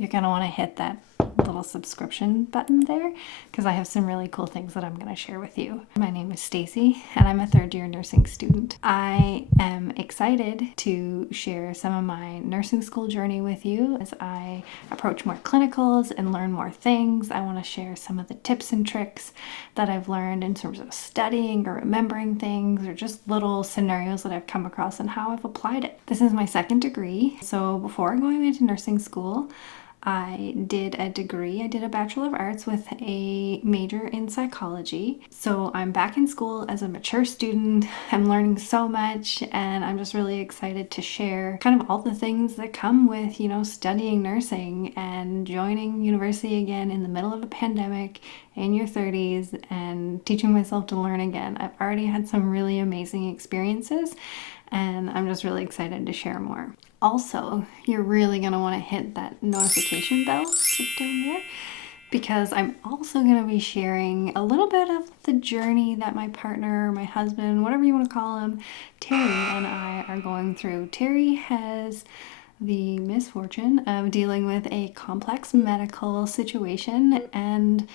you're going to want to hit that little subscription button there because I have some really cool things that I'm going to share with you. My name is Stacy and I'm a third year nursing student. I am excited to share some of my nursing school journey with you as I approach more clinicals and learn more things. I want to share some of the tips and tricks that I've learned in terms of studying or remembering things or just little scenarios that I've come across and how I've applied it. This is my second degree, so before going into nursing school, I did a degree. I did a Bachelor of Arts with a major in psychology. So I'm back in school as a mature student. I'm learning so much and I'm just really excited to share kind of all the things that come with, studying nursing and joining university again in the middle of a pandemic in your 30s and teaching myself to learn again. I've already had some really amazing experiences and I'm just really excited to share more. Also, you're really going to want to hit that notification bell just down there because I'm also going to be sharing a little bit of the journey that my partner, my husband, whatever you want to call him, Terry and I are going through. Terry has the misfortune of dealing with a complex medical situation, and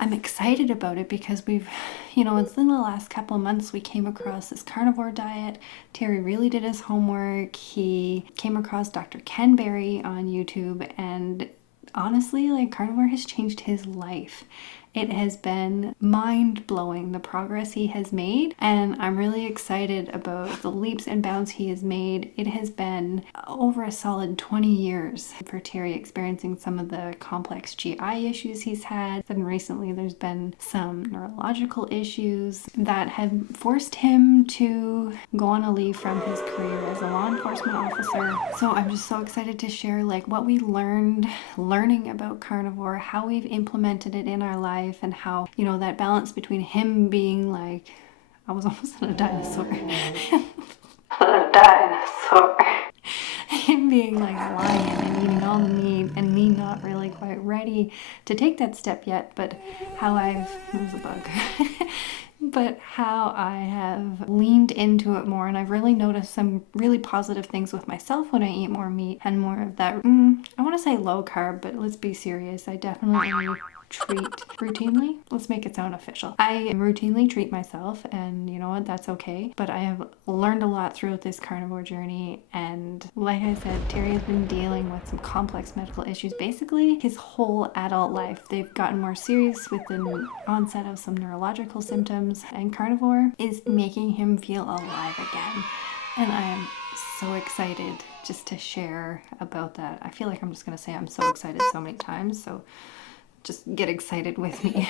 I'm excited about it because we've, within the last couple of months, we came across this carnivore diet. Terry really did his homework. He came across Dr. Ken Berry on YouTube, and honestly, carnivore has changed his life. It has been mind-blowing, the progress he has made, and I'm really excited about the leaps and bounds he has made. It has been over a solid 20 years for Terry experiencing some of the complex GI issues he's had. And recently there's been some neurological issues that have forced him to go on a leave from his career as a law enforcement officer. So I'm just so excited to share what we learning about carnivore, how we've implemented it in our life, and how, that balance between him being I was almost a dinosaur. A dinosaur. Him being a lion and eating all the meat, and me not really quite ready to take that step yet, but how there's a bug. But how I have leaned into it more, and I've really noticed some really positive things with myself when I eat more meat and more of that, I want to say low carb, but let's be serious, I definitely treat routinely. Let's make it sound official. I routinely treat myself, and you know what, that's okay. But I have learned a lot throughout this carnivore journey, and like I said, Terry has been dealing with some complex medical issues basically his whole adult life. They've gotten more serious with the onset of some neurological symptoms, and carnivore is making him feel alive again. And I am so excited just to share about that. I feel like I'm just going to say I'm so excited so many times, so just get excited with me.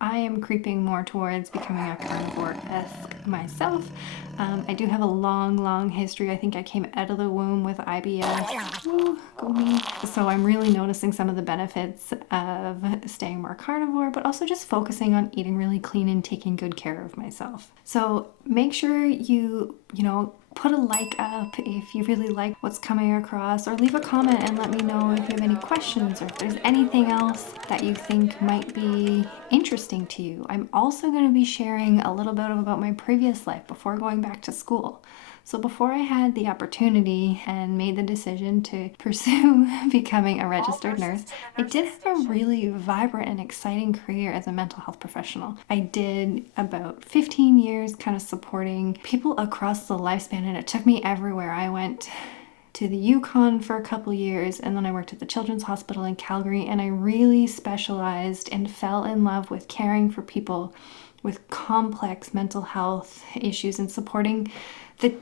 I am creeping more towards becoming a carnivore-esque myself. I do have a long history. I think I came out of the womb with IBS. Ooh, go me. So I'm really noticing some of the benefits of staying more carnivore, but also just focusing on eating really clean and taking good care of myself. So make sure you put a like up if you really like what's coming across, or leave a comment and let me know if you have any questions or if there's anything else that you think might be interesting to you. I'm also going to be sharing a little bit about my previous life before going back to school. So before I had the opportunity and made the decision to pursue becoming a registered nurse, I did have a really vibrant and exciting career as a mental health professional. I did about 15 years kind of supporting people across the lifespan, and it took me everywhere. I went to the Yukon for a couple years, and then I worked at the Children's Hospital in Calgary, and I really specialized and fell in love with caring for people with complex mental health issues and supporting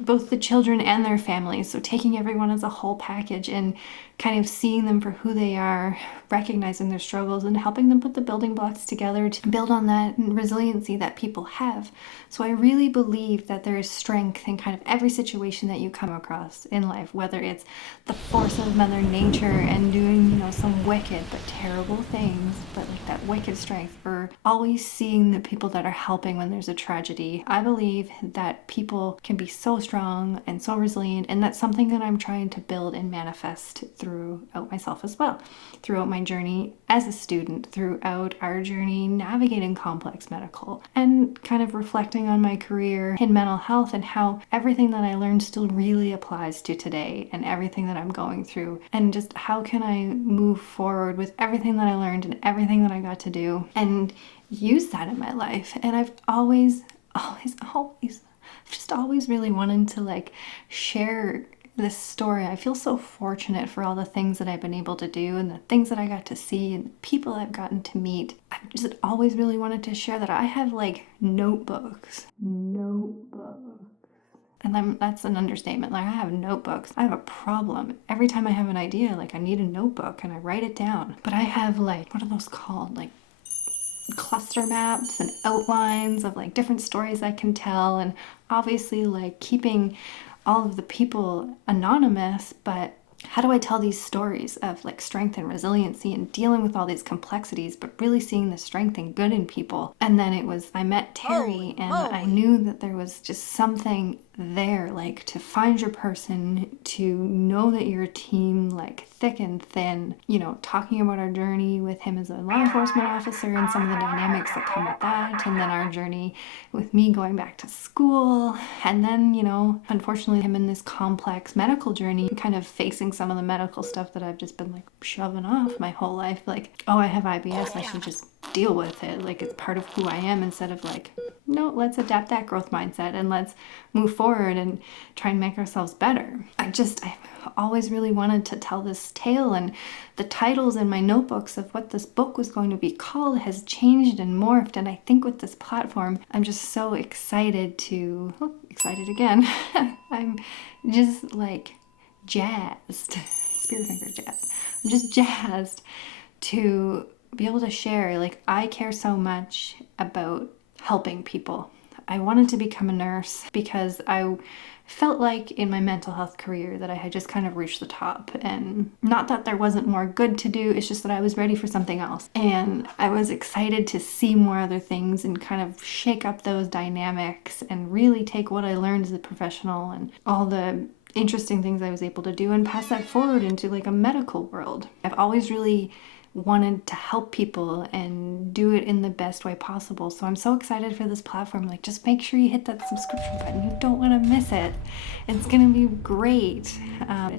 both the children and their families. So taking everyone as a whole package and kind of seeing them for who they are, recognizing their struggles, and helping them put the building blocks together to build on that resiliency that people have. So I really believe that there is strength in kind of every situation that you come across in life, whether it's the force of Mother Nature and doing, some wicked but terrible things, but like that wicked strength, or always seeing the people that are helping when there's a tragedy. I believe that people can be so strong and so resilient, and that's something that I'm trying to build and manifest throughout myself as well, throughout my journey as a student, throughout our journey navigating complex medical, and kind of reflecting on my career in mental health and how everything that I learned still really applies to today and everything that I'm going through, and just how can I move forward with everything that I learned and everything that I got to do and use that in my life. And I've always just always really wanted to like share this story. I feel so fortunate for all the things that I've been able to do and the things that I got to see and the people I've gotten to meet. I've just always really wanted to share that. I have like notebooks. And that's an understatement. Like, I have notebooks. I have a problem. Every time I have an idea, like I need a notebook and I write it down. But I have like, what are those called? Like cluster maps and outlines of like different stories I can tell, and obviously like keeping all of the people anonymous, but how do I tell these stories of like strength and resiliency and dealing with all these complexities, but really seeing the strength and good in people? And then I met Terry, and I knew that there was just something there, like to find your person, to know that you're a team, like thick and thin, you know, talking about our journey with him as a law enforcement officer and some of the dynamics that come with that, and then our journey with me going back to school, and then, you know, unfortunately him in this complex medical journey, kind of facing some of the medical stuff that I've just been like shoving off my whole life, like, oh, I have IBS, I should just deal with it, like it's part of who I am, instead of like, no, let's adapt that growth mindset and let's move forward and try and make ourselves better. I've always really wanted to tell this tale, and the titles in my notebooks of what this book was going to be called has changed and morphed, and I think with this platform I'm just so excited excited again. I'm just like jazzed, spirit finger jazzed. I'm just jazzed to be able to share. Like, I care so much about helping people. I wanted to become a nurse because I felt like in my mental health career that I had just kind of reached the top, and not that there wasn't more good to do, it's just that I was ready for something else, and I was excited to see more other things and kind of shake up those dynamics and really take what I learned as a professional and all the interesting things I was able to do and pass that forward into like a medical world. I've always really wanted to help people and do it in the best way possible. So I'm so excited for this platform. Like, just make sure you hit that subscription button. You don't want to miss it. It's gonna be great.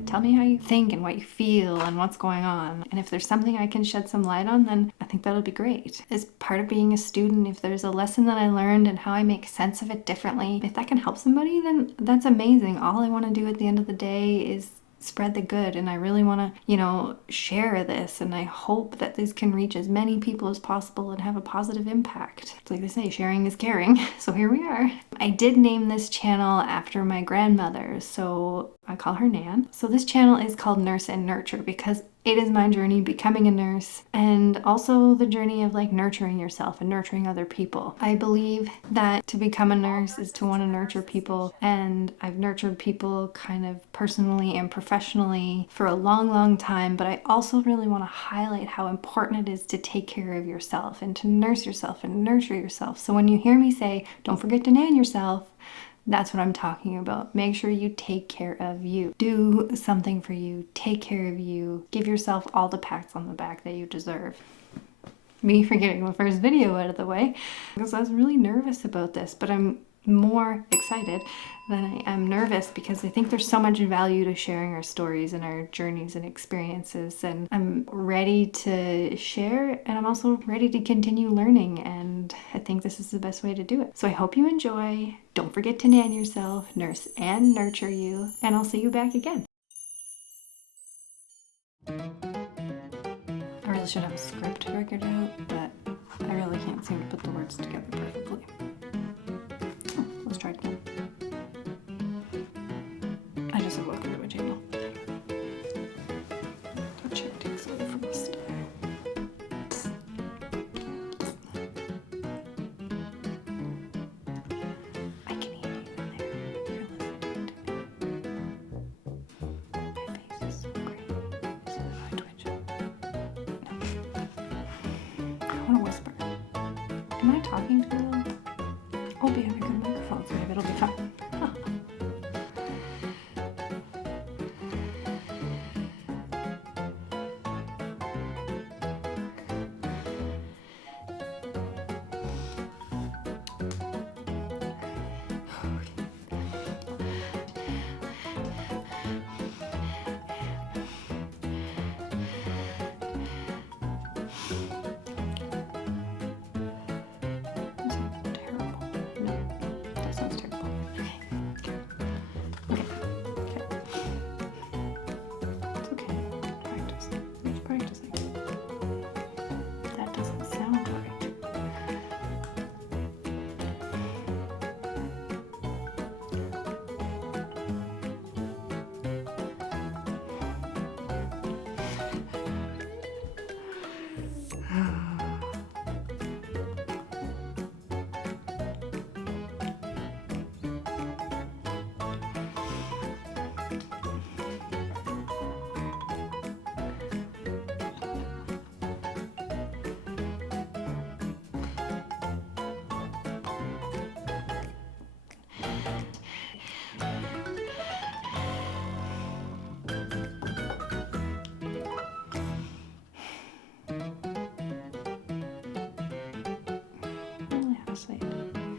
Tell me how you think and what you feel and what's going on. And if there's something I can shed some light on, then I think that'll be great. As part of being a student, if there's a lesson that I learned and how I make sense of it differently, if that can help somebody, then that's amazing. All I want to do at the end of the day is spread the good, and I really want to, you know, share this, and I hope that this can reach as many people as possible and have a positive impact. It's like they say, sharing is caring. So here we are. I did name this channel after my grandmother, so I call her Nan. So this channel is called Nurse and Nurture because it is my journey becoming a nurse, and also the journey of like nurturing yourself and nurturing other people. I believe that to become a nurse is to want to nurture people, and I've nurtured people kind of personally and professionally for a long time, but I also really want to highlight how important it is to take care of yourself and to nurse yourself and nurture yourself. So when you hear me say, don't forget to nan yourself, that's what I'm talking about. Make sure you take care of you. Do something for you. Take care of you. Give yourself all the pats on the back that you deserve. Me for getting the first video out of the way, because I was really nervous about this, but I'm more excited than I am nervous because I think there's so much value to sharing our stories and our journeys and experiences, and I'm ready to share, and I'm also ready to continue learning, and I think this is the best way to do it. So I hope you enjoy. Don't forget to nan yourself, nurse and nurture you, and I'll see you back again. I really should have a script figured out, but I really can't seem to put the words together perfectly. Let's try it again. I just said welcome to my channel. That chair takes over from the step. I can hear you in there. You're listening to me. My face is so great. So that I twitch. want to whisper. Am I talking too loud? Oh, we have a good microphone, so maybe it'll be fine.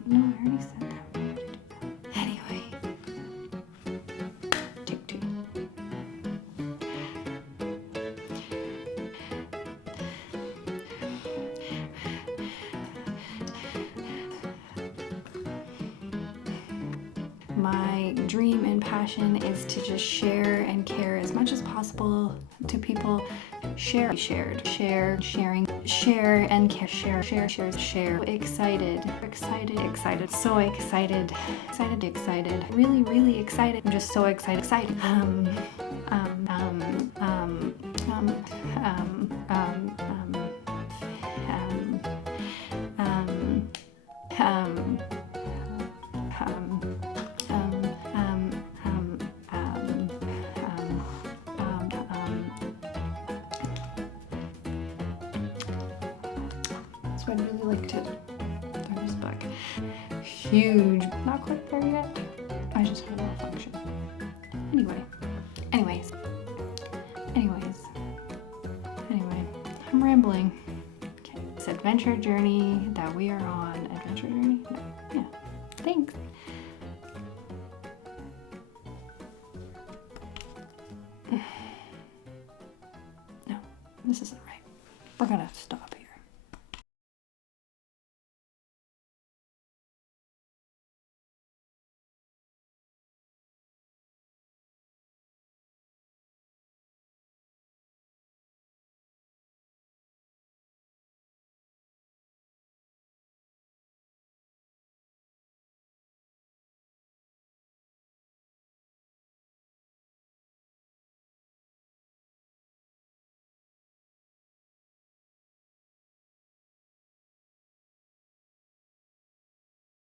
No, I already said that. Anyway, take two. My dream and passion is to just share and care as much as possible to people. Share and care. Excited, so excited, really excited. I'm just so excited. So I'd really like to throw this back. Huge, not quite there yet. I just had a malfunction. Anyways, I'm rambling. Okay, this adventure journey that we are on. Adventure journey? No. Yeah. Thanks. No, this isn't right. We're gonna stop.